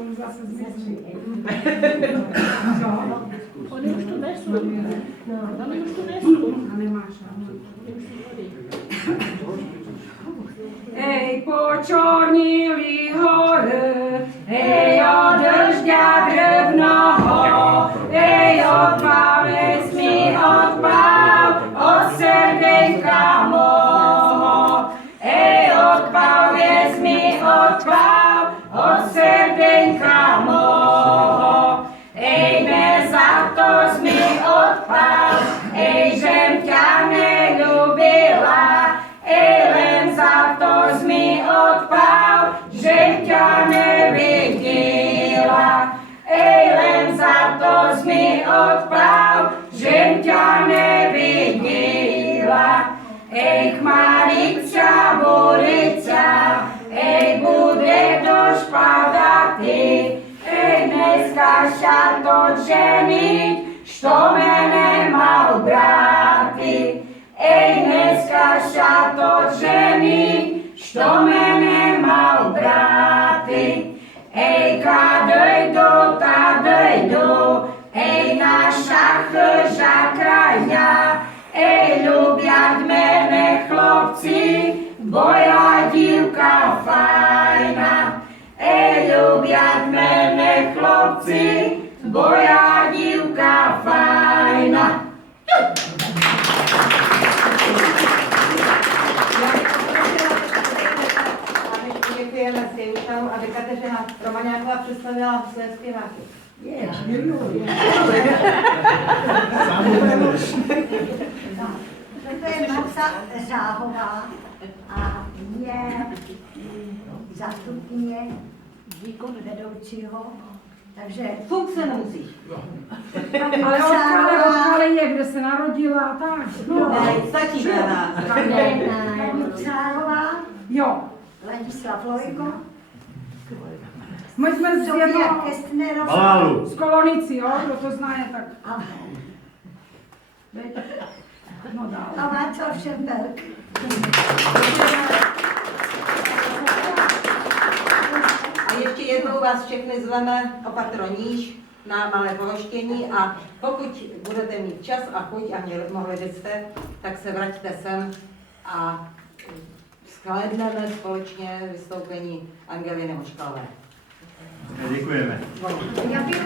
On zase zmizí. Oni už to nesou. Oni už to nesou. A nemáš. Ej, počornili hory, ej, od dešťa drevnoho, ej, odpáves mi, odpáv, od srdenka môjho. Ej, odpáves mi, odpáv, od srdenka môjho. Ej, me za to mi odpáv, ej, žem ťa neľúbila. Ej, len za to mi odpáv, že ťa nevidela. Ej, len za to mi odpáv, že ťa nevidela. Ej, chmarica, burica, ej, bude došť padati. Ej, dneska sa to ženiť, što mene mal brati. Ej, dneska sa to ženiť, što mene mal brati. Ej, kadej do, ej, naša chža krajňa. Ej, ľubiať mene chlopci, boja divka fajna. Ej, ľubiať mene chlopci, boja divka fajna. Děkujeme zpěvůčanům, aby Kateřina Romaňáková představila své zpěváky. To je Marta Řáhová a je zástupkyně výkon vedoucího, takže Funkce nemusíš. Ale odkale je, kde se narodila, tak. Ne, stačí pro nás. Cárová, Jo. Ladislav Lojko, My jsme z Sofia jednoho, Kestnerová z Kolonici, jo, kdo to zná, je tak. No dál. a Václav Šemberk. A ještě jednou vás všechny zveme o patro níž na malé pohoštění a pokud budete mít čas a chuť a mohli byste, tak se vraťte sem a shlédneme společně vystoupení Angeliny Močkalové. Děkujeme. Já bych